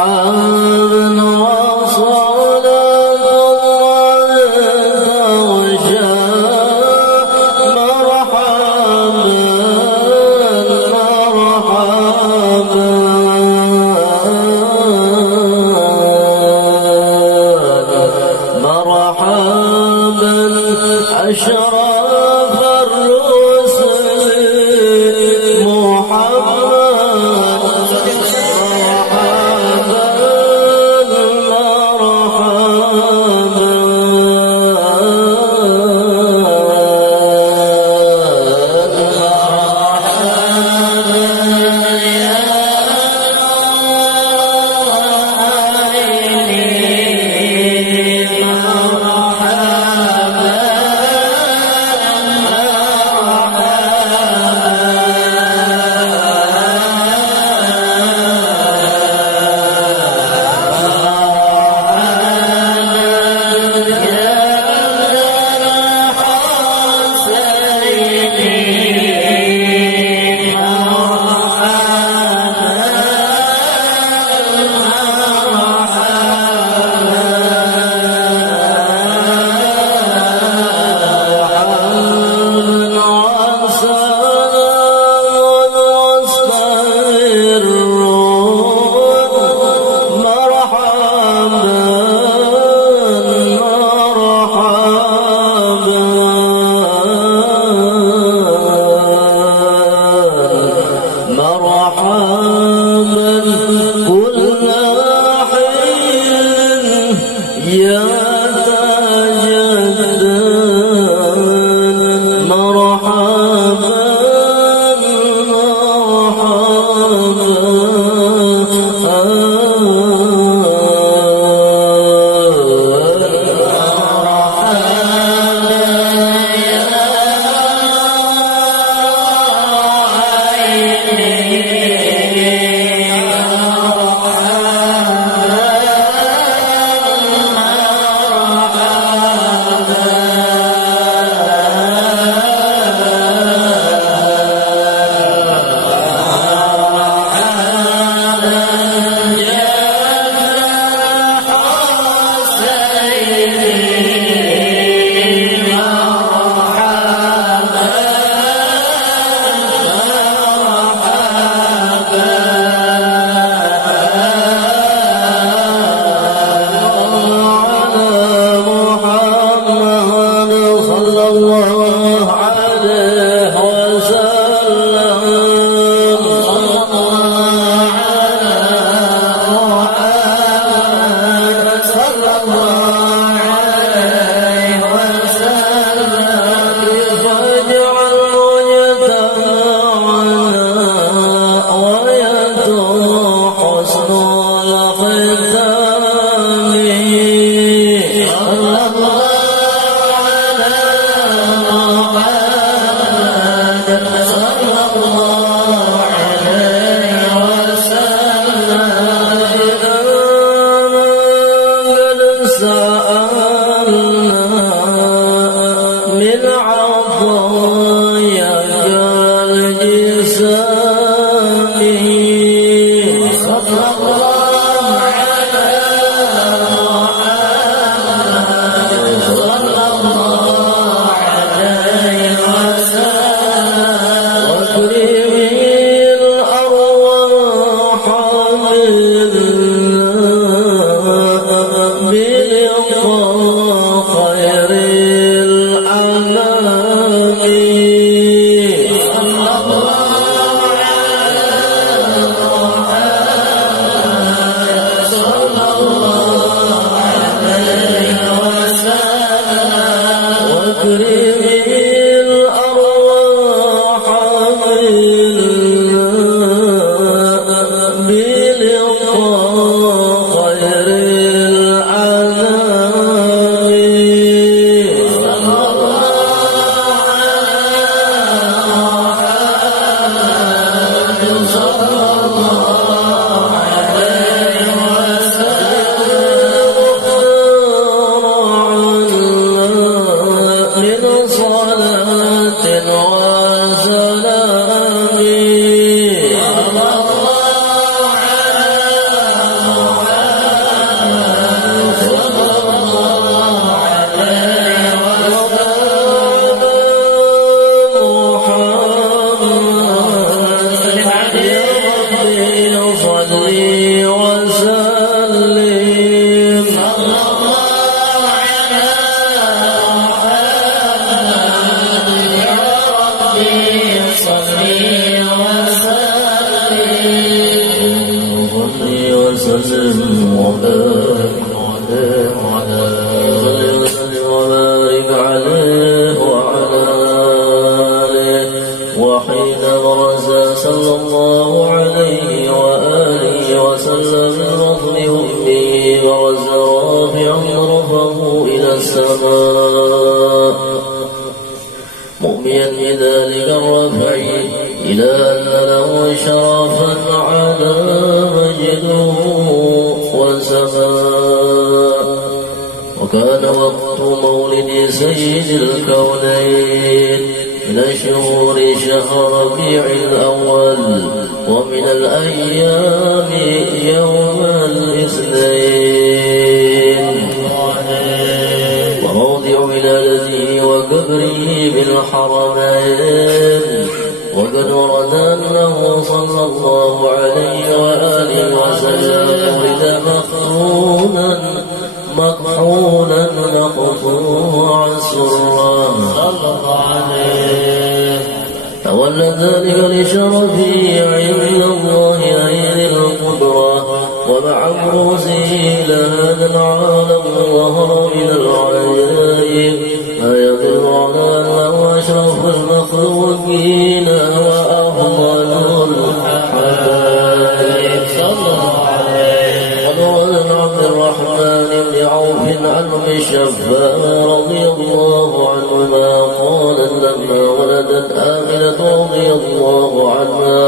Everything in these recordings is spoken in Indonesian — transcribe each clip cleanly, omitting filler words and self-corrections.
مرحبا وسلم وبارك وبارك عليه وعلى آله. وحين برز صلى الله عليه وآله وسلم بفضل أمه برز رافعا رفعه إلى السماء مؤمنا بذلك الرفع إلى أن له شرفا على مجده وسماء. وكان وقت مولد سيد الكونين من الشهور شهر ربيع الأول، ومن الأيام يوم الاثنين، وموضع ولادته وكبره بالحرمين. وقد ورد أنه صلى الله عليه وآله وسلم ولد مكحولا مقطوع السرة صلى الله عليه. تولى ذلك لشرفه عند الله عين القدرة، ومع بروزه إلى هذا العالم ظهر من العجائب ما يدل على أنه أشرف المخلوقين وأفضل الحبائب صلى الله عليه. وقال عبد الرحمن بن عوف عن أم الشفاء رضي الله عنهما قال لما ولدت آمنة رضي الله عنها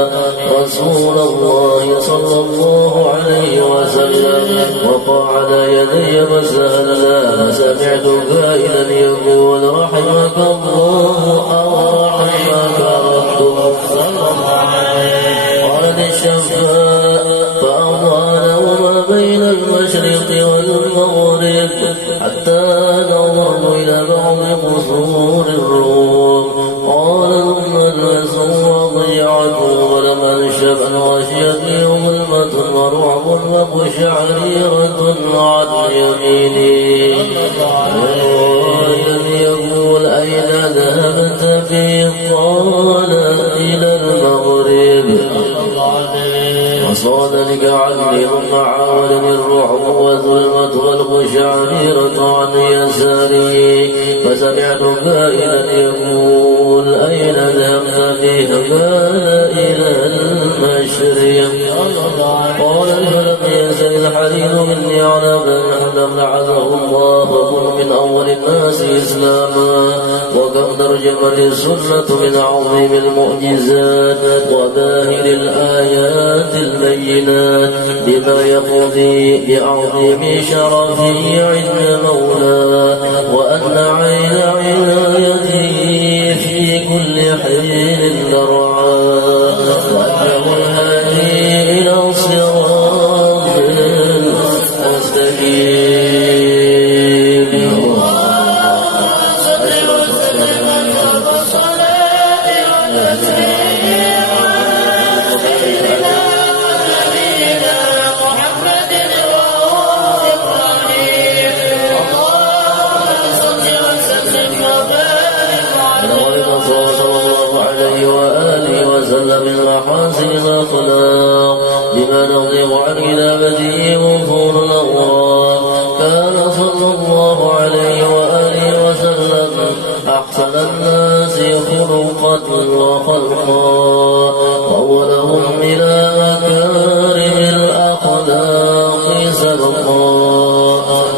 رسول الله صلى الله عليه وسلم وقع على يدي فسألنا، فسمعت قائلا يقول رحمك الله أو رحمك ربك صلى الله عليه. قال الشفاء فأضاء ما بين المشرق والمغرب حتى نظرت إلى بعض قصور الروم. قال ثم الناس وضيعته ولم أنشب أن غشيتني ظلمة ورعب وقشعريرة عن يميني يقول أين ذهبت به؟ قال إلى المغرب. وصادنك عني ثم عاودني الرعب والظلمة والقشعريرة عن يساري، فسمعت قائلا يقول أين ذهبت به؟ قال إلى المشرق. قال فلم يزل الحديث مني على من لعنه الله فكن من أول الناس إسلاما. وكم ترجمت السنة من عظيم المعجزات وباهر الآيات البينات بما يقضي بعظيم شرفه عند مولاه، وأن عين عنايته في كل حين درعاه، وأنه الهادي إلى صراط مستقيم. من محاسن الأخلاق بما نضيق عن كتابته وفور الأوراق. كان صلى الله عليه وآله وسلم أحسن الناس خلقا وخلقا، وأولهم إلى مكارم الأخلاق سبقا،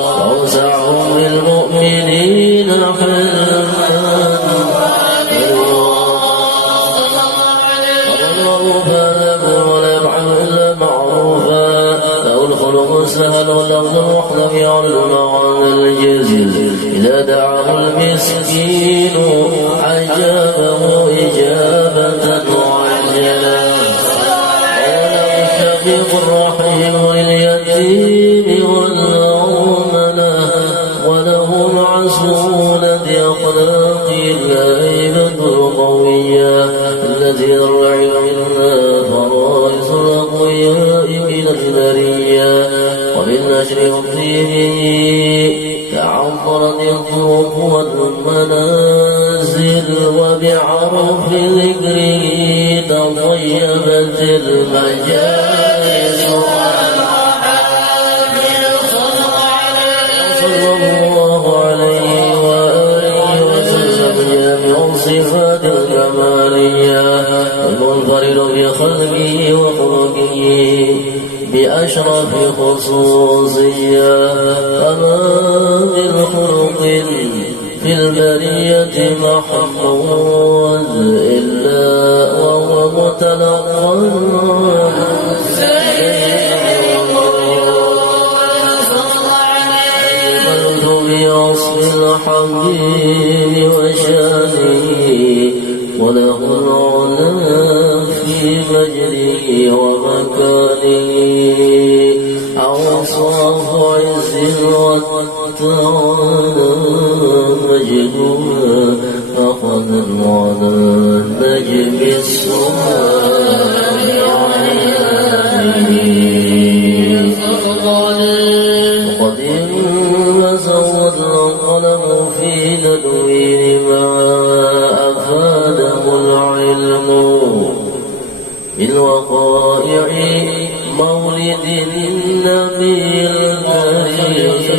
وأوسعهم للمؤمنين حلما سهل ولفظ المحلم على المعنى الجزيل. إذا دعاه المسكين عجابه إجابة معجلة. الشفيق الرحيم لليتيم والأرملة، وله مع سهولة أخلاق الهيبة القوية التي ترعى منها فرائص الأقوياء من البرية. وبالنشر وطيبه تعطرت الطرق والمنازل، وبعرف ذكره تطيبت المجالس والمحافل. المنفرد بخلقه وخلقه بأشرف خصوصية. فما من خلق في البرية محمود إلا وهو متلقى بوصف الحبيب وشانه وله العلا في مجره ومكانه أوصاف عز والتعالى مجدها أخذ على نجم السماء قديم فسود القلم في تدوين ما أفاده العلم بالوقائع مولد النبي الكريم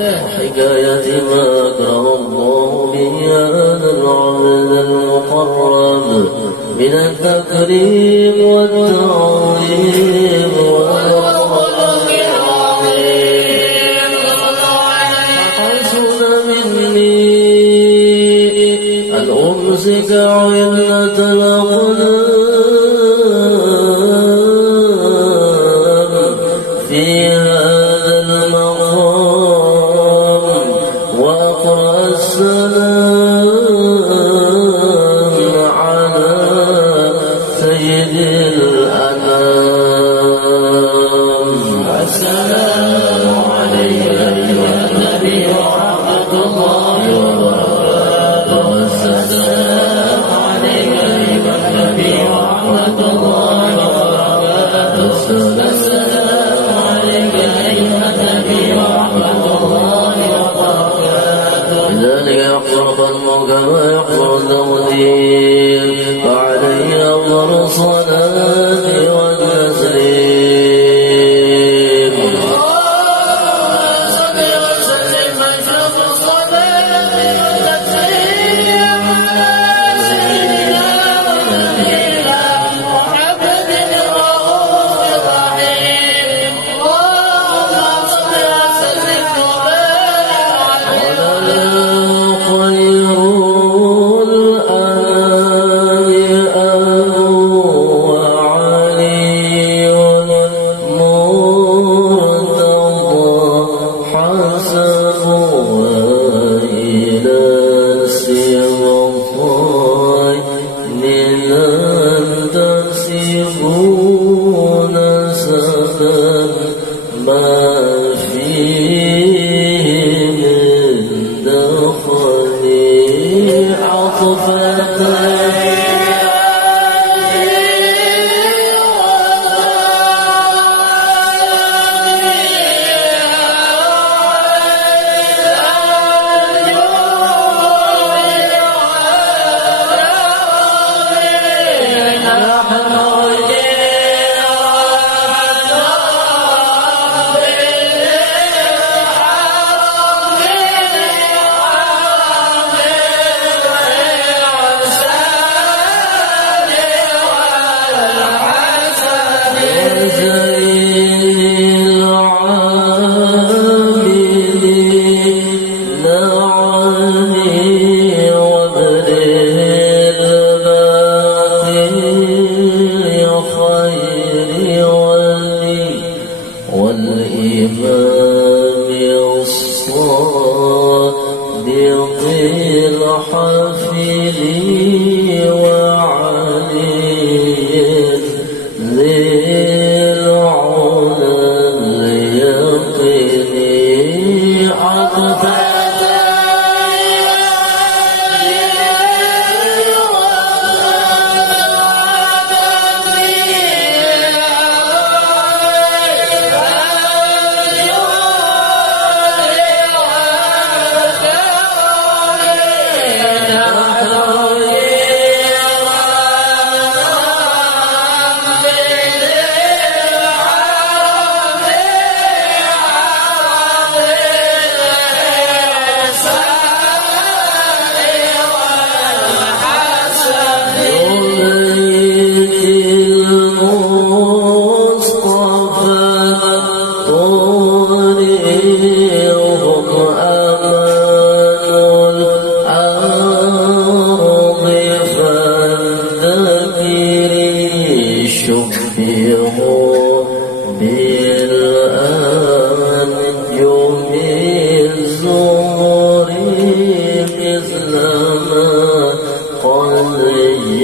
وحكاية ما أكرم الله به هذا العبد المقرب من التكريم والتعظيم والخلق العظيم. حسن مني أن أمسك علة الأقلام في هذا المقام وأقرأ السلام على سيد الأنام. السلام عليك أيها النبي ورحمة الله وبركاته. السلام عليك أيها النبي ورحمة الله وبركاته. السلام عليك أيها النبي ورحمة الله وبركاته. لذلك يحضر قلبك كما يحضر التوحيد وعليه أفضل الصلاة والتسليم. صل وسلم أشرف الصلاة والتسليم على سيدنا ونبينا محمد الرؤوف الرحيم. اللهم صل وسلم وبارك على خير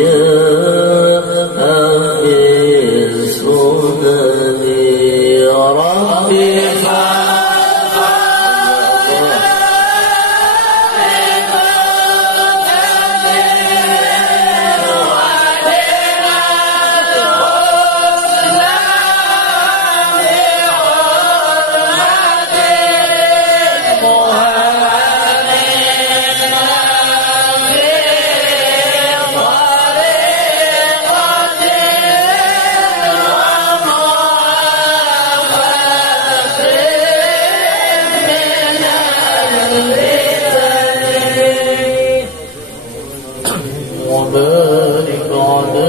يا حافظ سوداني يا ربي وبارك على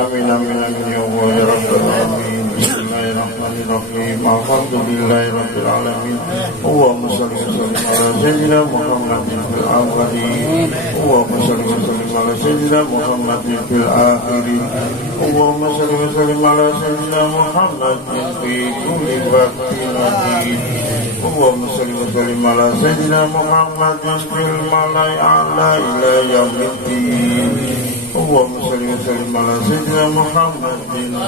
آمين آمين آمين يا الله يا رب العالمين. بسم الله الرحمن الرحيم. الحمد لله رب العالمين. اللهم صل وسلم على سيدنا محمد في الأولين. اللهم صل وسلم على سيدنا محمد في الآخرين. اللهم صل وسلم على سيدنا محمد في كل وقت ودين. اللهم صل وسلم على سيدنا محمد في الملأ الأعلى إلى يوم الدين. اللهم صل وسلم على سيدنا محمد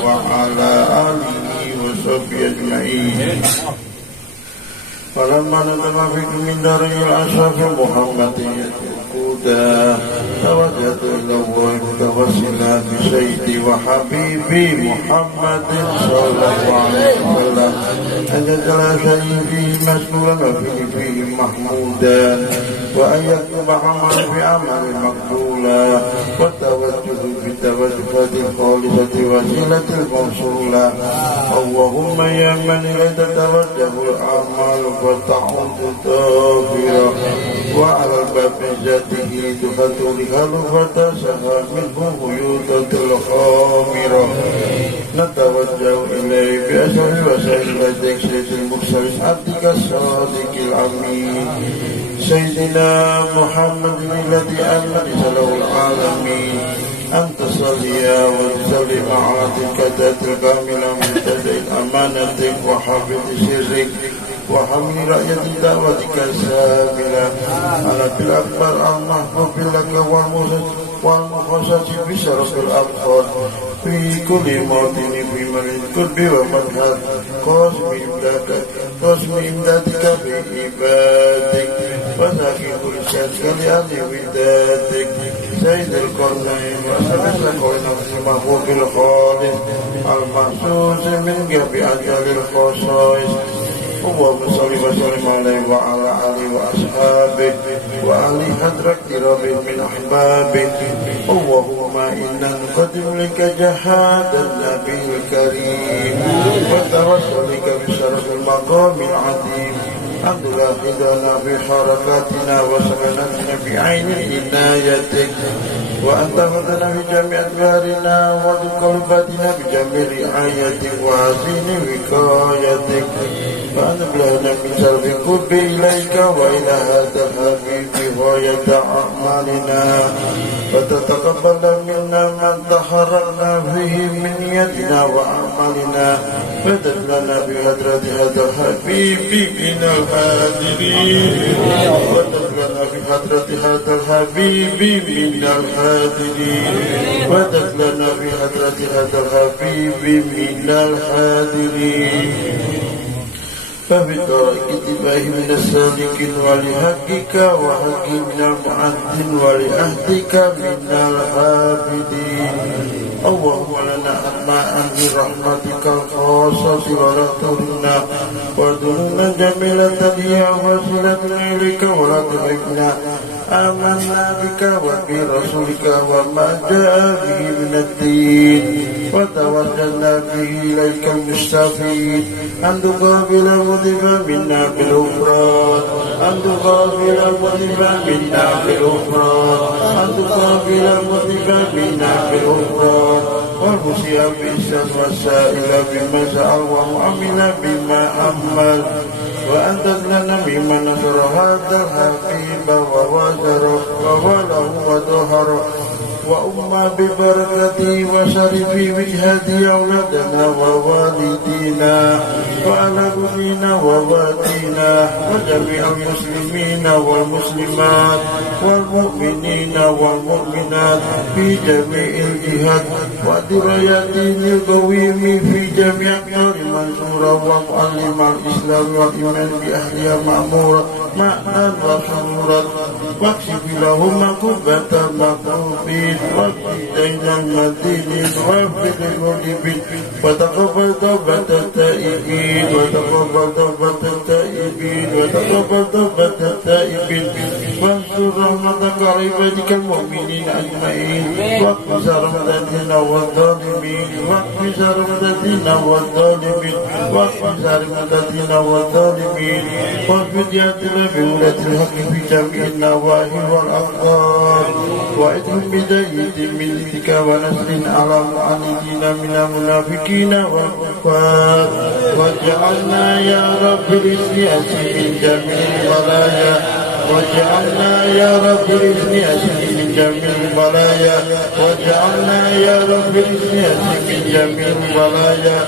وعلى آله وصحبه أجمعين. فلما نزل بكم من دار الأشرف محمد يقودا توجهت إلى الله متوسلا بسيدي وحبيبي محمد صلى الله عليه وسلم أن يجعل شيء فيه مسنولا وفيه فيه محمودا وأن يكتب عمل بعمل مقبولا والتوجه بالتوجه الخالصة وسيلة الموصولة. اللهم يا من إليك تتوجه الأعمال فتعود طاهرة وعلى الباب ذاته تفتح فتسهى منه بيوت الخامرة. نتوجه إليه بأسر وسيلتك سيد المرسلين عبدك الصادق الأمين سيدنا محمد الذي أمن له العالمين أن تصلي وتسلم على تلك الكاملة منتدى أمانتك وحافظ سرك وحمل رأية دعوتك الساملة على بالأكبر المحبوب لك والمخصص بشرف الأبصار في كل موطن في من القرب ومنهج قاسم إمدادك بعبادك وزاكي كل شيء لأهل ودادك سيد القرنين وأسرس كل نفس محبوب الخالص المحسوس من جميع أجل الخصائص. اللهم صل وسلم عليه وعلى آله وأصحابه وآل حضرة كرام من أحبابه. اللهم إنا نقدم لك جهاد النبي الكريم وتوسل لك بشرف المقام العظيم أن تلاحظنا في حركاتنا وسكناتنا بعين عنايتك وأن تأخذنا في جميع أدبارنا وتقلباتنا بجميع رعايتك وحسين وقايتك وأن تبلغنا من شرف القرب إليك وإلى هذا الحبيب غاية أعمالنا فتتقبل منا من تحررنا فيه من نيتنا وأعمالنا وتدلنا بهدرة هذا الحبيب من الحاضرين وتدلنا بهدرة هذا الحبيب من الحاضرين وتدلنا بهدرة هذا الحبيب من الحاضرين. فبطريق اتباعه من السالكين ولحقك وحق من المعدين ولأهدك من الحافظين. اللهم لنا أطماء برحمتك الخاصة ولا تهنا وذنوبنا جميلة هي وسيلة إليك ولا تغفنا. آمنا بك وبرسولك وما جاء به من الدين وتوجهنا به إليك المستفيد أن تقابل المذنب منا بالغفران أن تقابل المذنب منا بالغفران أن تقابل المذنب منا بالغفران والمسيء بالإحسان والسائل بما سأل ومؤمن بما أمل وأن تدلنا ممن نصر هذا الحبيب ووزره ووله وظهره وأما ببركته وشرف وجهته أولادنا ووالدينا وأهلنا ووالدينا وجميع المسلمين والمسلمات والمؤمنين والمؤمنات في جميع الجهات ودراياتهم القويم في جميع دار منصورة ومعلم الإسلام والإيمان بأهلها مأمورة معنى وسرورا واكشف لهم كربة المكروبين واكفي المدينين واغفر للمذنبين وتقبل توبة التائبين وتقبل توبة التائبين وتقبل توبة التائبين وانصر رحمتك على عبادك المؤمنين أجمعين واكف شر الذين والظالمين واكف شر الذين والظالمين واكف شر الذين والظالمين واثبت ياتنا بولاة الحق في جميع النواحي والأقطار وإذن بداية ملكك ونسل على معاندين من المنافقين والكفار واجعلنا يا رب الإسلام من جميع البلايا واجعلنا يا رب الإسلام من جميع البلايا واجعلنا يا رب الإسلام من جميع البلايا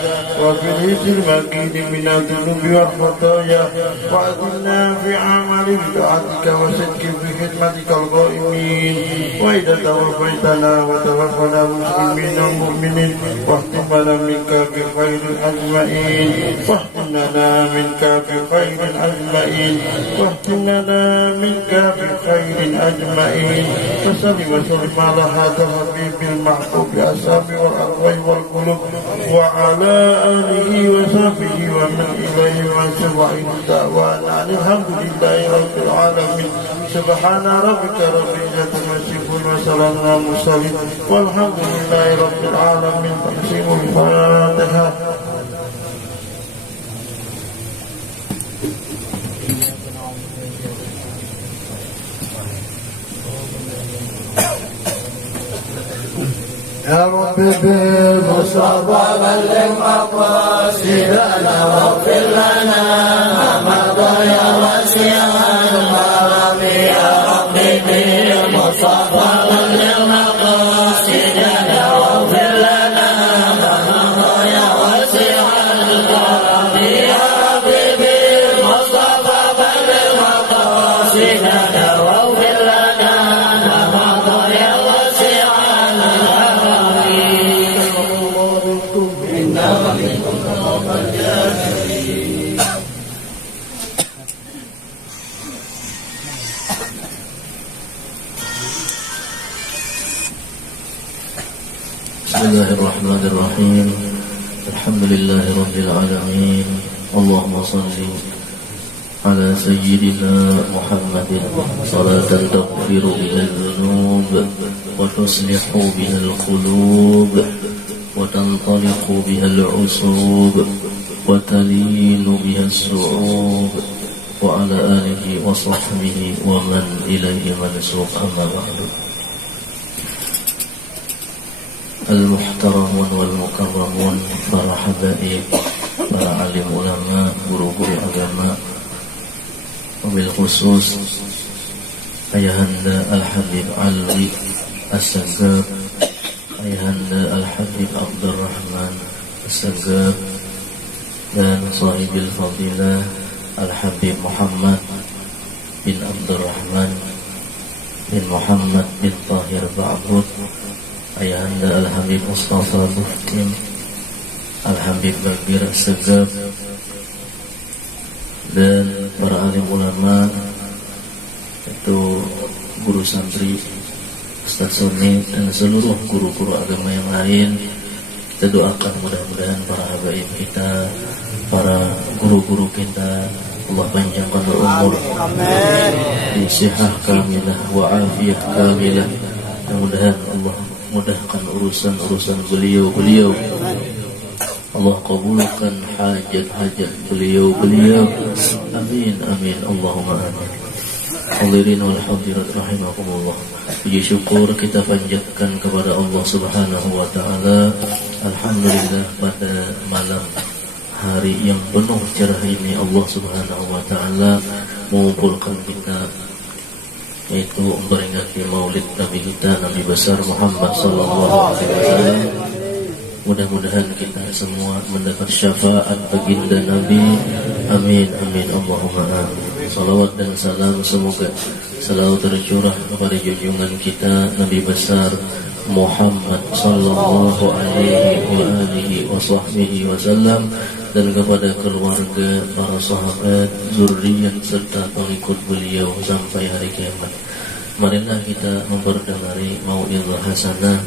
وفي المكين من الذنوب والخطايا وأذلنا في عمل بطاعتك وصدق في خدمتك القائمين وإذا توفيتنا وتوفنا مسلمين ومؤمنين واختمنا منك بخير أجمعين واختمنا منك بخير أجمعين واختمنا منك بخير أجمعين وسلم على هذا الحبيب المحبوب بأسامي والأرواح والقلوب وعلى آله وصحبه ومن إليه وانسبع دعوانا الحمد لله رب العالمين سبحان ربك رب العزة عما يصفون وسلام على المرسلين والحمد لله رب العالمين. تقسيم الفاتحة. يا رب بالمصطفى بلغ مقاصدنا واغفر لنا ما مضى يا واسع المغفرة يا رب بالمصطفى بلغ مقاصدنا واغفر لنا ما مضى يا واسع الكرم يا رب بالمصطفى بلغ مقاصدنا واغفر لنا ما مضى يا واسع بسم الله الرحمن الرحيم. الحمد لله رب العالمين. اللهم صل على سيدنا محمد صلاة تغفر بها الذنوب وتصلح بها القلوب وتنطلق بها العصوب وتلين بها الصعوب وعلى آله وصحبه ومن إليه منسوب. أما بعد. Al-muhtaramun wal mukarramun, para habaib, para alim ulama, guru-guru agama, wabil khusus Ayahanda Al-Habib Alwi As-Sagab, Ayahanda Al-Habib Abdurrahman As-Sagab, dan sahibil fadilah Al-Habib Muhammad bin Abdurrahman bin Muhammad bin Tahir Ba'bud, Ayahanda Al-Habib Mustafa Muftim Al-Habib Bagir Segaf, dan para alim ulama, itu guru santri Ustaz Sumi dan seluruh guru-guru agama yang lain. Kita doakan mudah-mudahan para habaib kita, para guru-guru kita, Allah panjangkan umur, disihah kamilah wa afiyah kamilah. Mudah-mudahan Allah mudahkan urusan-urusan beliau-beliau. Allah kabulkan hajat-hajat beliau-beliau. Amin amin Allahumma amin. Hadirin wal hadirat rahimakumullah. Puji syukur kita panjatkan kepada Allah Subhanahu wa taala. Alhamdulillah, pada malam hari yang penuh cerah ini Allah Subhanahu wa taala mengumpulkan kita yaitu memperingati maulid Nabi kita, Nabi besar Muhammad sallallahu alaihi wasallam. Mudah-mudahan kita semua mendapat syafaat baginda Nabi. Amin amin Allahumma amin. Salawat dan salam semoga selalu tercurah kepada junjungan kita Nabi besar Muhammad sallallahu alaihi wasallam dan kepada keluarga, para sahabat, zurriyat serta pengikut beliau sampai hari kiamat. Marilah kita memperdengari mau'izah hasanah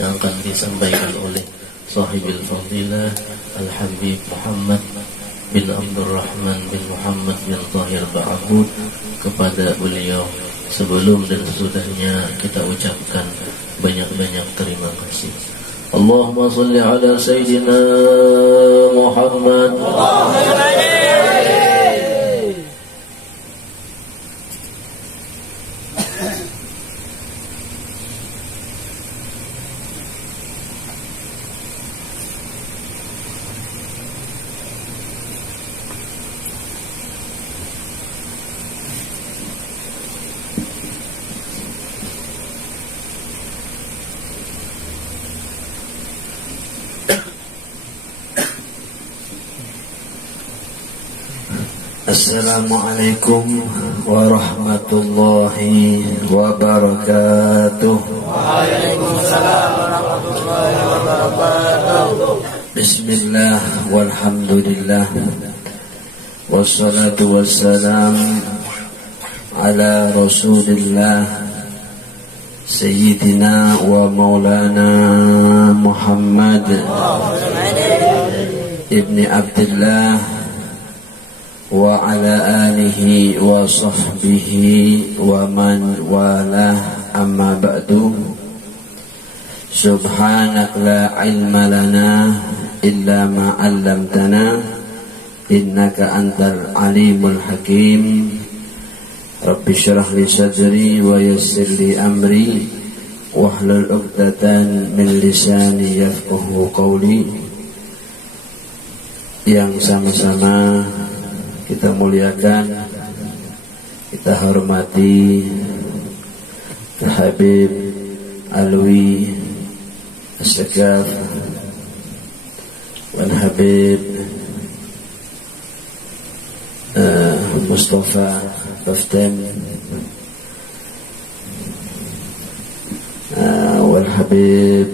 yang akan disampaikan oleh sahibil fadilah Al-Habib Muhammad bin Abdurrahman bin Muhammad bin Tahir Ba'abud. Kepada beliau sebelum dan sesudahnya kita ucapkan banyak-banyak terima kasih. Allahumma salli ala Sayyidina Muhammad. Assalamualaikum warahmatullahi wabarakatuh. Waalaikumsalam warahmatullahi wabarakatuh. Bismillah walhamdulillah wassalatu wassalam ala rasulillah Sayyidina wa maulana Muhammad ibni Abdullah wa ala alihi wa sahbihi wa man walah, amma ba'du. Subhanak la ilma lana illa ma 'allamtana innaka antal alimul hakim. Rabbi shrah li sadri wa yassir li amri wahlul 'uqdatan min lisani yafqahu qawli. Yang sama-sama kita muliakan, kita hormati Habib Alwi As-Sakaf wal Habib Mustafa Baftan wal Habib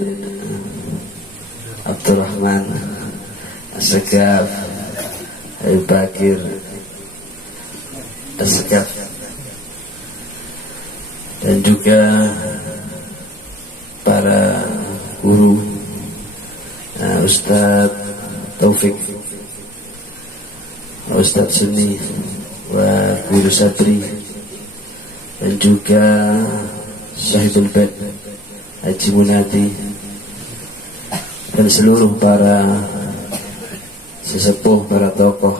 Abdurrahman As-Sakaf, Habib Bakir As-Sakaf, dan juga para guru, Ustaz Taufik, Ustaz Seni, wa Guru Sabri, dan juga Sahibul Bait Haji Munati, dan seluruh para sesepuh, para tokoh.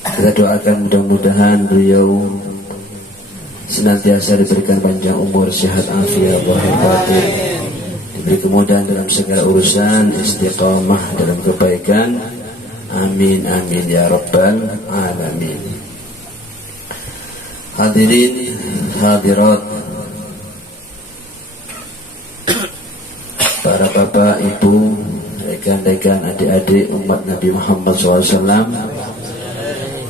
Kita doakan mudah-mudahan beliau senantiasa diberikan panjang umur, sehat afiat, lahir batin, diberi kemudahan dalam segala urusan, istiqamah dalam kebaikan. Amin amin ya rabbal alamin. Hadirin hadirat, para bapak, ibu, rekan-rekan, adik-adik umat Nabi Muhammad SAW,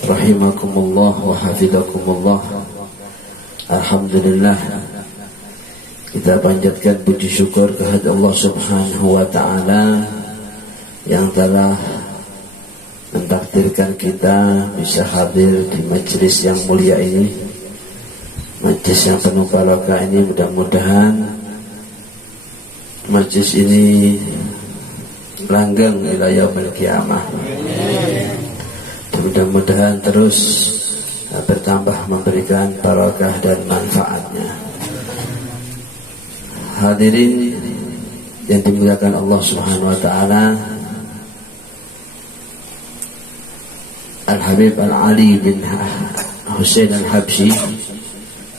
rahimakumullah wa hafizakumullah. Alhamdulillah, kita panjatkan puji syukur kehadirat Allah Subhanahu wa ta'ala yang telah mentakdirkan kita bisa hadir di majelis yang mulia ini, majelis yang penuh barokah ini. Mudah-mudahan majelis ini langgeng ila yaumil qiyamah. Mudah-mudahan terus bertambah memberikan barokah dan manfaatnya. Hadirin yang dimuliakan Allah Subhanahu wa ta'ala, Al-Habib Al-Ali bin Husain Al-Habsyi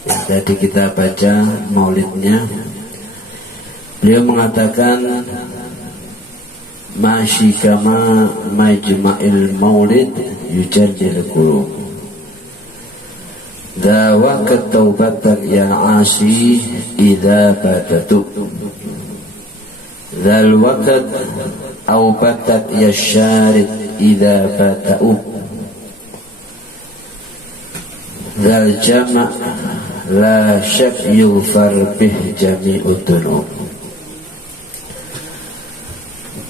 yang tadi kita baca maulidnya, beliau mengatakan, Masyi kama majma'il maulid yujadil qulub. Dawaka taubatan ya asi idza batatu. Dzal waqt au batat ya syarid idza batau. Dzal jama' la syak yughfar bih jami'ud dunub.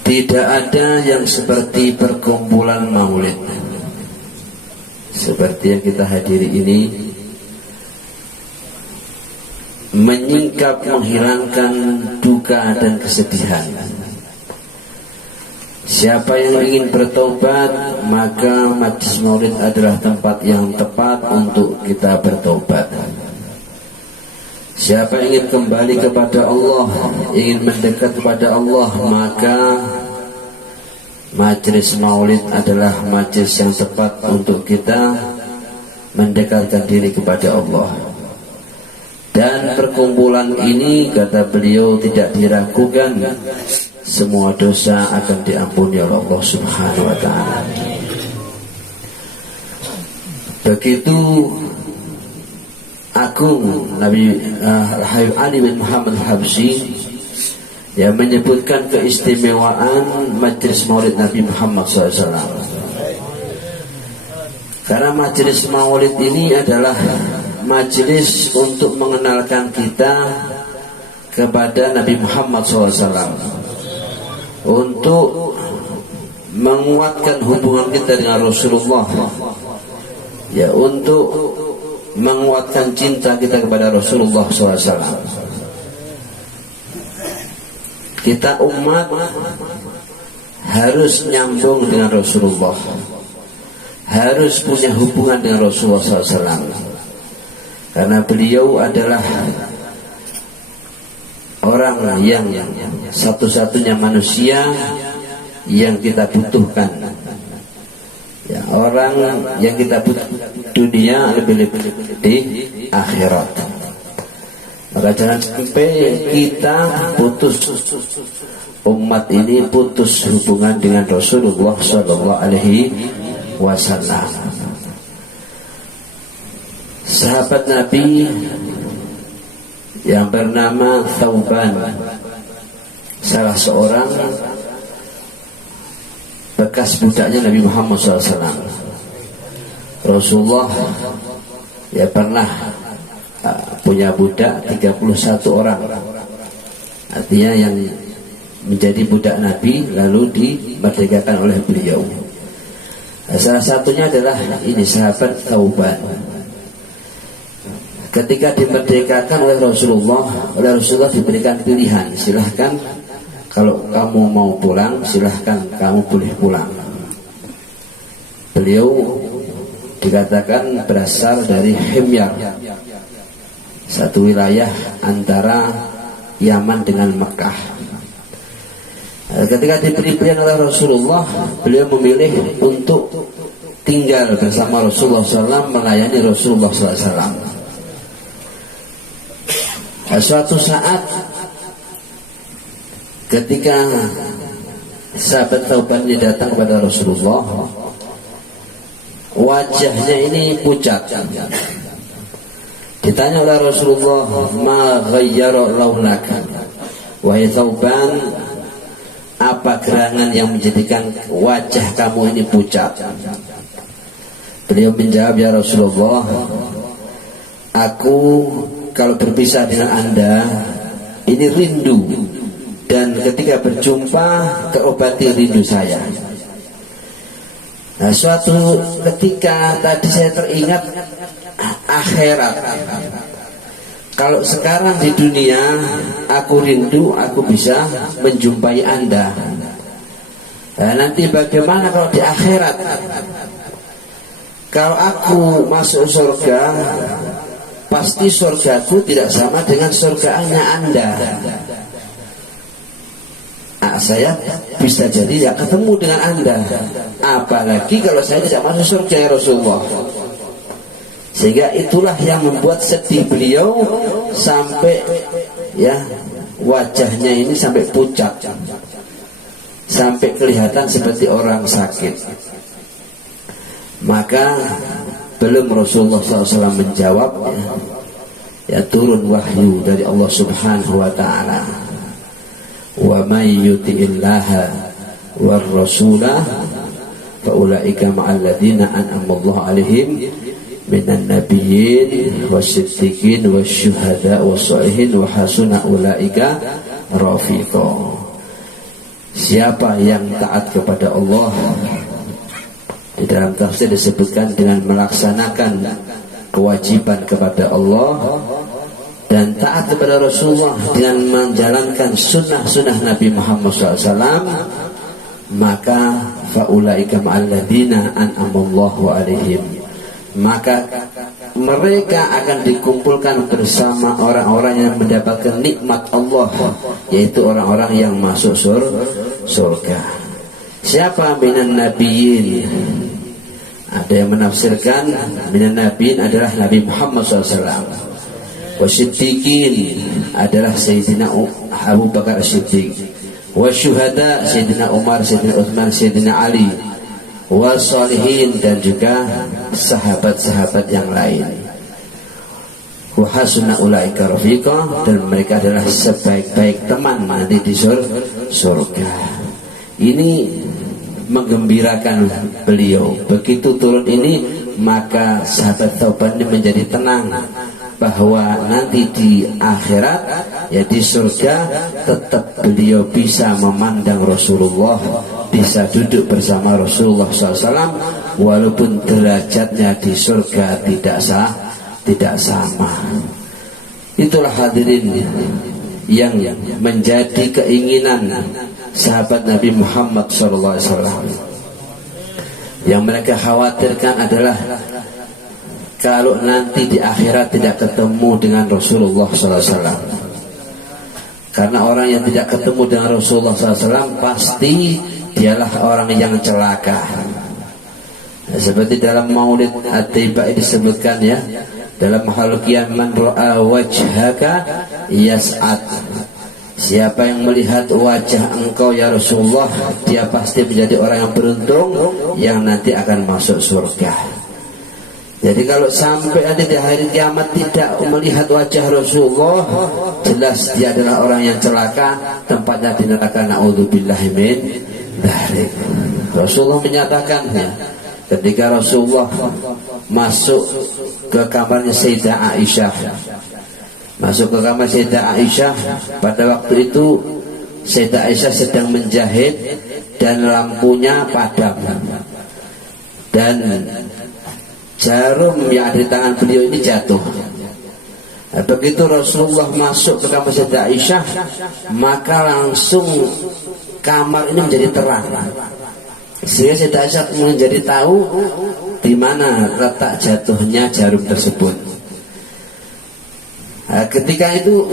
Tidak ada yang seperti perkumpulan maulid seperti yang kita hadiri ini, menyingkap, menghilangkan duka dan kesedihan. Siapa yang ingin bertobat, maka majlis maulid adalah tempat yang tepat untuk kita bertobat. Siapa ingin kembali kepada Allah, ingin mendekat kepada Allah, maka majlis maulid adalah majlis yang tepat untuk kita mendekatkan diri kepada Allah. Dan perkumpulan ini, kata beliau, tidak diragukan, semua dosa akan diampuni oleh Allah Subhanahu wa ta'ala. Begitu agung Nabi Habib Ali bin Muhammad Habsyi yang menyebutkan keistimewaan majlis maulid Nabi Muhammad SAW. Karena majlis maulid ini adalah majlis untuk mengenalkan kita kepada Nabi Muhammad SAW, untuk menguatkan hubungan kita dengan Rasulullah, ya, untuk menguatkan cinta kita kepada Rasulullah SAW. Kita umat harus nyambung dengan Rasulullah, harus punya hubungan dengan Rasulullah SAW, karena beliau adalah orang yang satu-satunya manusia yang kita butuhkan, ya, orang yang kita butuh dunia, lebih-lebih di akhirat. Maka jangan sampai kita putus, umat ini putus hubungan dengan Rasulullah Sallallahu Alaihi Wasallam. Sahabat Nabi yang bernama Thauban, salah seorang bekas budaknya Nabi Muhammad SAW. Rasulullah ya pernah punya budak 31 orang, artinya yang menjadi budak Nabi lalu dimerdekakan oleh beliau. Salah satunya adalah ini sahabat Thauban. Ketika dimerdekakan oleh Rasulullah diberikan pilihan, silahkan kalau kamu mau pulang, silahkan kamu boleh pulang. Beliau dikatakan berasal dari Himyar, satu wilayah antara Yaman dengan Mekah. Ketika diberi pilihan oleh Rasulullah, beliau memilih untuk tinggal bersama Rasulullah SAW, melayani Rasulullah SAW. Suatu saat ketika sahabat Thauban ini datang kepada Rasulullah, wajahnya ini pucat. Ditanya oleh Rasulullah, ma ghayyara launaka, wahai Thauban, apa gerangan yang menjadikan wajah kamu ini pucat? Beliau menjawab, ya Rasulullah, aku kalau berpisah dengan Anda ini rindu, dan ketika berjumpa terobati rindu saya. Nah, suatu ketika tadi saya teringat akhirat. Kalau sekarang di dunia aku rindu, aku bisa menjumpai Anda. Nah, nanti bagaimana kalau di akhirat? Kalau aku masuk surga, pasti surgaku tidak sama dengan surganya Anda. Saya bisa jadi ya ketemu dengan Anda, apalagi kalau saya tidak masuk surga ya Rasulullah. Sehingga itulah yang membuat sedih beliau sampai ya wajahnya ini sampai pucat, sampai kelihatan seperti orang sakit. Maka belum Rasulullah SAW menjawab, ya turun wahyu dari Allah Subhanahu wa taala. Wa may yuti'illaha war rasulah fa ulaika ma'al ladzina an'ama Allah 'alaihim minan nabiyyin wasiddiqin wasyuhada wassalihin wa hasuna ulaika rafiqa. Siapa yang taat kepada Allah, di dalam tafsir disebutkan dengan melaksanakan kewajiban kepada Allah dan taat kepada Rasulullah dengan menjalankan sunnah-sunnah Nabi Muhammad SAW, maka faulaika ma'al ladzina an'amallahu 'alaihim, maka mereka akan dikumpulkan bersama orang-orang yang mendapatkan nikmat Allah, yaitu orang-orang yang masuk surga. Siapa minan nabiyyin? Ada yang menafsirkan minan nabiyyin adalah Nabi Muhammad SAW. Wasiddiqin adalah Sayyidina Abu Bakar Siddiq. Wasyuhada Sayyidina Umar, Sayyidina Utsman, Sayyidina Ali. Wassalihin dan juga sahabat-sahabat yang lain. Wa hasuna ulaika rafiqa, dan mereka adalah sebaik-baik teman nanti di surga. Ini menggembirakan beliau. Begitu turun ini, maka sahabat Thauban ini menjadi tenang bahwa nanti di akhirat, ya di surga, tetap beliau bisa memandang Rasulullah, bisa duduk bersama Rasulullah SAW, walaupun derajatnya di surga tidak sama. Itulah hadirin yang menjadi keinginan sahabat Nabi Muhammad SAW. Yang mereka khawatirkan adalah kalau nanti di akhirat tidak ketemu dengan Rasulullah SAW. Karena orang yang tidak ketemu dengan Rasulullah SAW pasti dialah orang yang celaka. Seperti dalam Maulid At-Taibah disebutkan, ya, dalam makhluk man ra'a wajhaka yas'ad. Siapa yang melihat wajah engkau ya Rasulullah, dia pasti menjadi orang yang beruntung yang nanti akan masuk surga. Jadi kalau sampai nanti di hari kiamat tidak melihat wajah Rasulullah, jelas dia adalah orang yang celaka, tempatnya di neraka. Na'udzubillahi min dzalik. Rasulullah menyatakannya ketika Rasulullah masuk ke kamarnya Sayyidah Aisyah. Masuk ke kamar Sayyidah Aisyah, pada waktu itu Sayyidah Aisyah sedang menjahit dan lampunya padam. Dan jarum yang ada di tangan beliau ini jatuh. Nah, begitu Rasulullah masuk ke kamar Sayyidah Aisyah, maka langsung kamar ini menjadi terang. Sehingga Sayyidah Aisyah menjadi tahu di mana letak jatuhnya jarum tersebut. Nah, ketika itu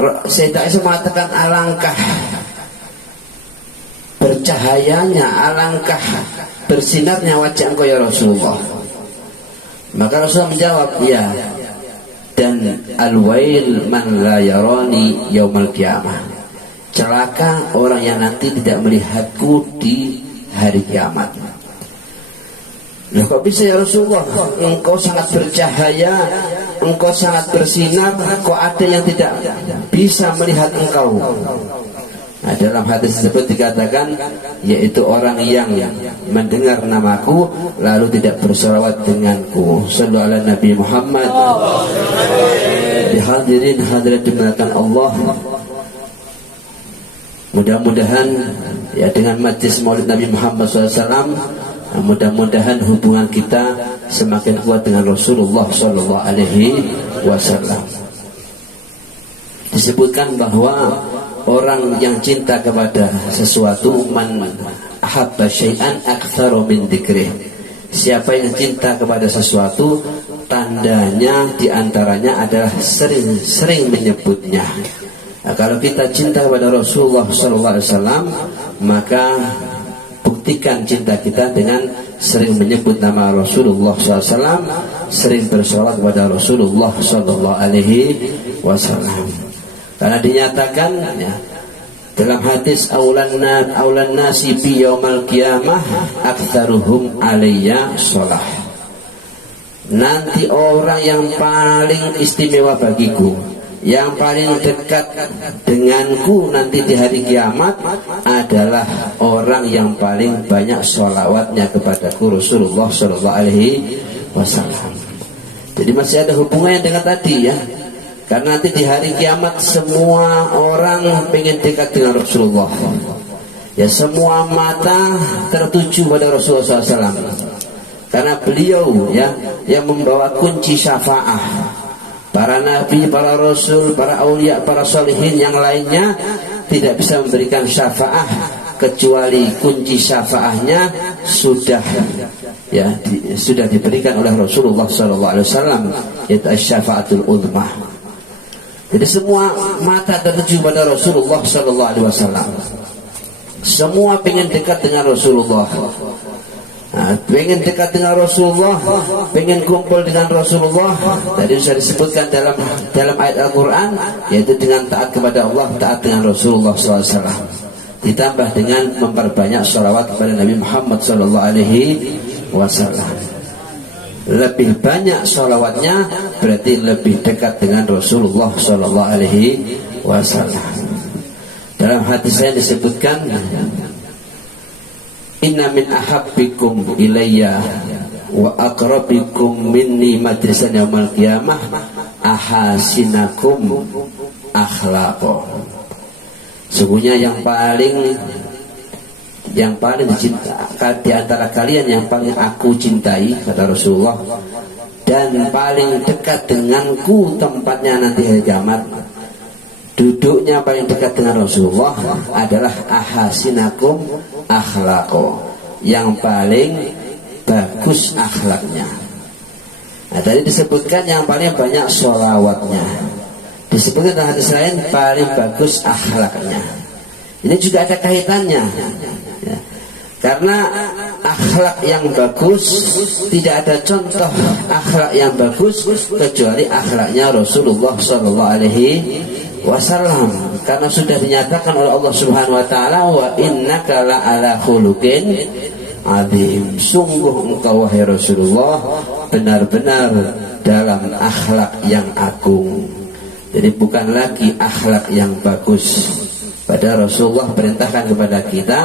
Sayyidah Aisyah mengatakan, alangkah bercahayanya, alangkah bersinarnya wajah engkau ya Rasulullah. Maka Rasulullah menjawab, ya, dan al-wail man la yarani yaumal qiyamah. Celaka orang yang nanti tidak melihatku di hari kiamat. Loh, kok bisa ya Rasulullah? Engkau sangat bercahaya, engkau sangat bersinar, kok ada yang tidak bisa melihat engkau? Nah, dalam hadis tersebut dikatakan, yaitu orang yang mendengar namaku lalu tidak berselawat denganku. Sallallahu alaihi Nabi Muhammad. Hadirin hadirat dimuliakan Allah, mudah-mudahan ya dengan majlis Maulid Nabi Muhammad SAW, mudah-mudahan hubungan kita semakin kuat dengan Rasulullah Sallallahu Alaihi Wasallam. Disebutkan bahwa orang yang cinta kepada sesuatu, man ahabba syai'an aktsaru min dzikrih. Siapa yang cinta kepada sesuatu, tandanya diantaranya adalah sering menyebutnya. Nah, kalau kita cinta kepada Rasulullah SAW, maka buktikan cinta kita dengan sering menyebut nama Rasulullah SAW, sering bersolawat kepada Rasulullah SAW. Karena dinyatakan, ya, dalam hadis aulan nasi bi yaumal qiyamah aktsaruhum alayya shalah. nanti orang yang paling istimewa bagiku, yang paling dekat denganku nanti di hari kiamat adalah orang yang paling banyak sholawatnya kepadaku Rasulullah Sallallahu Alaihi Wasallam. Jadi masih ada hubungannya dengan tadi ya. Karena nanti di hari kiamat semua orang pengen dekat dengan Rasulullah. Ya, semua mata tertuju pada Rasulullah SAW. Karena beliau ya yang membawa kunci syafaah. Para nabi, para rasul, para aulia, para sholihin yang lainnya tidak bisa memberikan syafaah kecuali kunci syafaahnya sudah sudah diberikan oleh Rasulullah SAW, yaitu syafaatul uzmah. Jadi semua mata tertuju pada Rasulullah SAW. Semua pengen dekat dengan Rasulullah. Pengen dekat dengan Rasulullah, pengen kumpul dengan Rasulullah. Tadi sudah disebutkan dalam ayat Al-Quran, yaitu dengan taat kepada Allah, taat dengan Rasulullah SAW. Ditambah dengan memperbanyak sholawat kepada Nabi Muhammad SAW. Lebih banyak sholawatnya berarti lebih dekat dengan Rasulullah SAW. Dalam hadis saya disebutkan, inna min ahabbikum ilayya wa aqrabikum minni majlisan yaumal qiyamah ahasinakum akhlaqo. Sungguhnya yang paling dicinta di antara kalian, yang paling aku cintai, kata Rasulullah, dan paling dekat denganku tempatnya nanti hari kiamat, duduknya paling dekat dengan Rasulullah adalah ahasinakum akhlaqo, yang paling bagus akhlaknya. Nah, tadi disebutkan yang paling banyak sholawatnya, disebutkan dalam hadis lain paling bagus akhlaknya. Ini juga ada kaitannya ya. Karena akhlak yang bagus, tidak ada contoh akhlak yang bagus kecuali akhlaknya Rasulullah SAW. Karena sudah dinyatakan oleh Allah Subhanahu Wa Taala, wa innaka la'ala khuluqin azim. Sungguh engkau wahai Rasulullah benar-benar dalam akhlak yang agung. Jadi bukan lagi akhlak yang bagus. Pada Rasulullah perintahkan kepada kita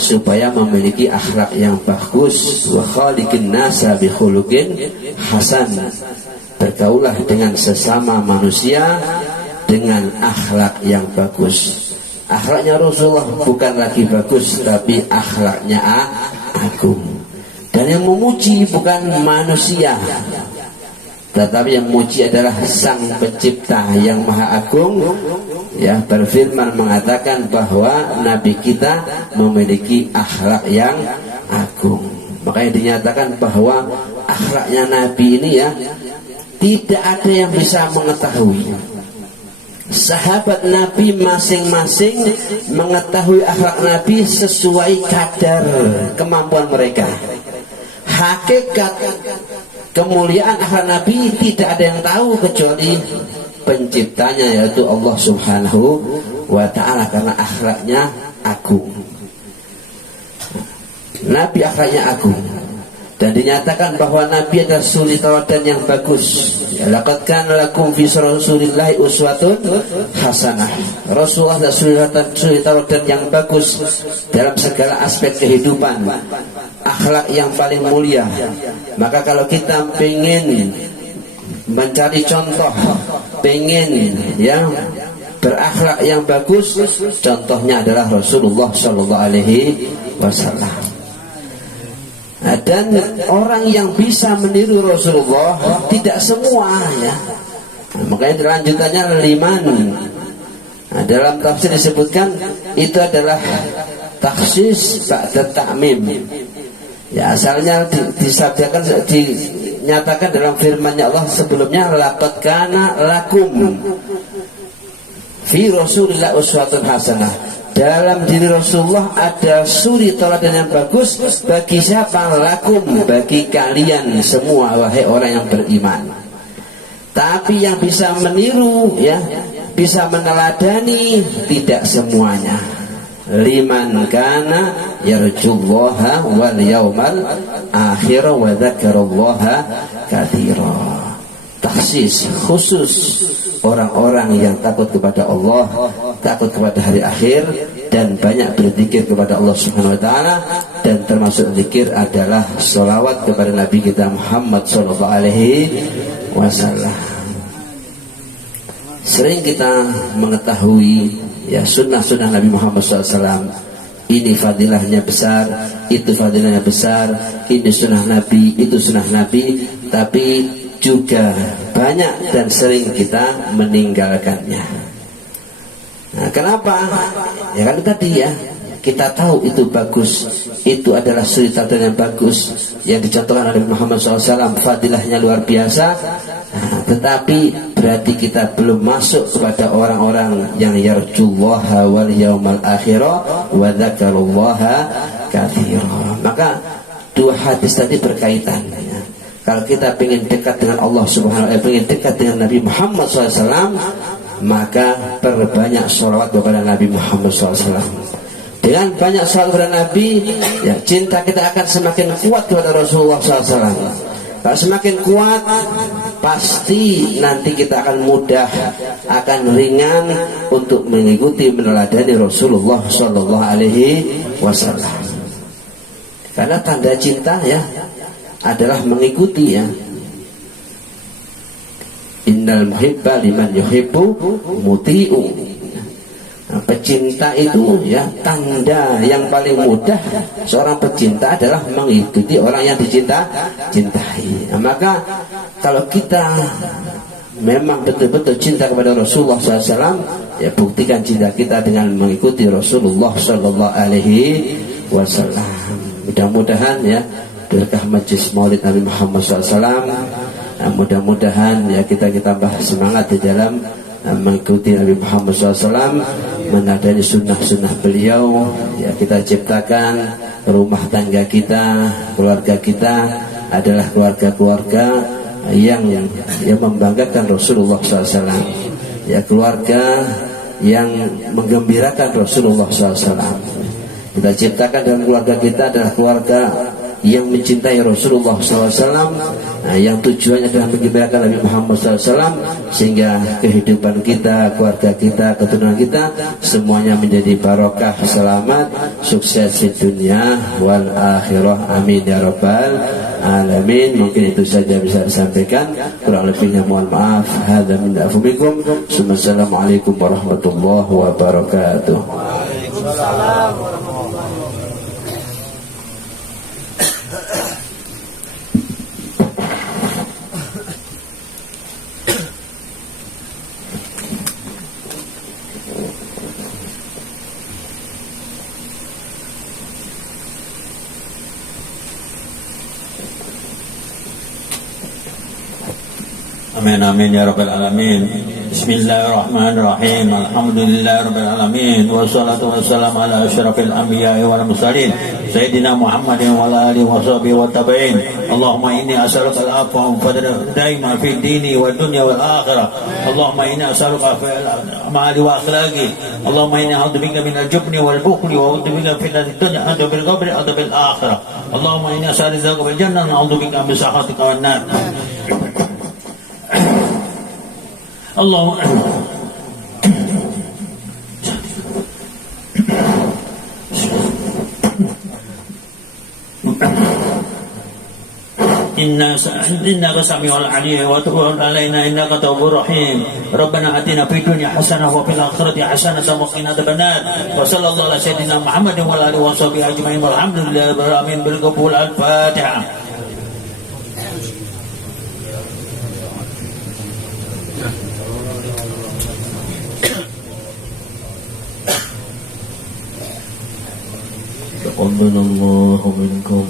supaya memiliki akhlak yang bagus. Wa khaliqin nasa bi khuluqin hasan. Bergaulah dengan sesama manusia dengan akhlak yang bagus. Akhlaknya Rasulullah bukan lagi bagus, tapi akhlaknya agung. Dan yang memuji bukan manusia, tetapi yang memuji adalah Sang Pencipta yang Maha Agung. Ya, berfirman mengatakan bahwa Nabi kita memiliki akhlak yang agung. Makanya dinyatakan bahwa akhlaknya Nabi ini ya tidak ada yang bisa mengetahui. Sahabat Nabi masing-masing mengetahui akhlak Nabi sesuai kadar kemampuan mereka. Hakikat kemuliaan akhlak Nabi tidak ada yang tahu kecuali Penciptanya, yaitu Allah Subhanahu Wa Ta'ala, karena akhlaknya agung. Nabi akhlaknya agung, dan dinyatakan bahwa Nabi adalah suri tauladan yang bagus. Laqad kana lakum fi Rasulillahi uswatun hasanah. Rasulullah adalah suri tauladan yang bagus dalam segala aspek kehidupan, akhlak yang paling mulia. Maka kalau kita pengen mencari contoh, pengen ya berakhlak yang bagus, contohnya adalah Rasulullah Sallallahu Alaihi Wasallam. Dan orang yang bisa meniru Rasulullah tidak semua ya. Makanya lanjutannya liman. Dalam tafsir disebutkan itu adalah takhsis ba'da ta'mim. Ya, asalnya disabdakan, dinyatakan dalam firman-Nya Allah sebelumnya, laqad kana lakum fi Rasulillah uswatun hasanah. Dalam diri Rasulullah ada suri tauladan yang bagus. Bagi siapa? Lakum, bagi kalian semua wahai orang yang beriman. Tapi yang bisa meniru ya, bisa meneladani tidak semuanya. liman kana yarjullaha wal yaumal akhir wa dzakarallaha katsira. Taksis khusus orang-orang yang takut kepada Allah, takut kepada hari akhir, dan banyak berzikir kepada Allah Subhanahu wa taala. Dan termasuk zikir adalah sholawat kepada Nabi kita Muhammad sallallahu alaihi wasallam. Sering kita mengetahui ya sunnah-sunnah Nabi Muhammad SAW. Ini fadilahnya besar, itu fadilahnya besar, ini sunnah Nabi, itu sunnah Nabi. Tapi juga banyak dan sering kita meninggalkannya. Nah, kenapa? Ya kan tadi ya, kita tahu itu bagus, itu adalah suri teladan yang bagus yang dicontohkan oleh Muhammad SAW, fadilahnya luar biasa. Nah, tetapi berarti kita belum masuk kepada orang-orang yang yarjullaha wal yaumal akhirah wa dzakarallaha katsira. Maka dua hadis tadi berkaitan ya. Kalau kita ingin dekat dengan Allah Subhanahu wa taala, ingin dekat dengan Nabi Muhammad SAW, maka perbanyak sholawat kepada Nabi Muhammad SAW. Dengan banyak sholawat kepada Nabi, ya cinta kita akan semakin kuat kepada Rasulullah SAW. Kalau semakin kuat, pasti nanti kita akan mudah, akan ringan untuk mengikuti meneladani Rasulullah Sallallahu Alaihi Wasallam. Karena tanda cinta ya adalah mengikuti ya. Innal muhibba liman yuhibbu muti'u. Nah, pecinta itu ya tanda yang paling mudah seorang pecinta adalah mengikuti orang yang cintai. Nah, maka kalau kita memang betul-betul cinta kepada Rasulullah SAW, ya buktikan cinta kita dengan mengikuti Rasulullah Sallallahu Alaihi Wasallam. Mudah-mudahan ya berkah majlis Maulid Nabi Muhammad SAW. Nah, mudah-mudahan ya kita tambah semangat di dalam mengikuti Nabi Muhammad SAW, menadani sunnah-sunnah beliau. Ya kita ciptakan rumah tangga kita, keluarga kita adalah keluarga-keluarga yang membanggakan Rasulullah SAW. Ya keluarga yang menggembirakan Rasulullah SAW. Kita ciptakan dalam keluarga kita adalah keluarga yang mencintai Rasulullah SAW, yang tujuannya adalah menggembirakan Nabi Muhammad SAW, sehingga kehidupan kita, keluarga kita, keturunan kita semuanya menjadi barokah, selamat, sukses di dunia wal akhirah. Amin ya rabbal alamin. Mungkin itu saja bisa disampaikan, kurang lebihnya mohon maaf. Hadza min afumikum. Assalamualaikum warahmatullahi wabarakatuh. Waalaikumsalam warahmatullahi wabarakatuh. Amin amin ya rabbal alamin. Bismillahirrahmanirrahim. Alhamdulillahirabbil alamin. Wassalatu wassalamu ala asyrafil anbiya'i wal mursalin sayyidina Muhammadin wa ala alihi washabihi wa tabi'in. Allahumma inni as'aluka al-'afwa wal fadla daima fi dini wa dunya wal akhirah. Allahumma inni as'aluka al-amali wa akhlaqi. Allahumma inni a'udzubika min al-jubni wal bukhli wa a'udzubika min ad-dunya wa bil qabri wa bil akhirah. Allahumma inni as'aluka bil jannah wa a'udzubika min sakhatika wan nar. Allah innaka samiul alim wa tub alaina innaka tawwabur rahim. Rabbana atina fid dunya hasanah wa fil akhirati hasanah wa qina adzabannar. Wa sallallahu ala sayyidina Muhammadin wa alihi washabihi ajmain. Walhamdulillahi rabbil alamin. Bil qabul al-Fatihah. تقبل الله منكم.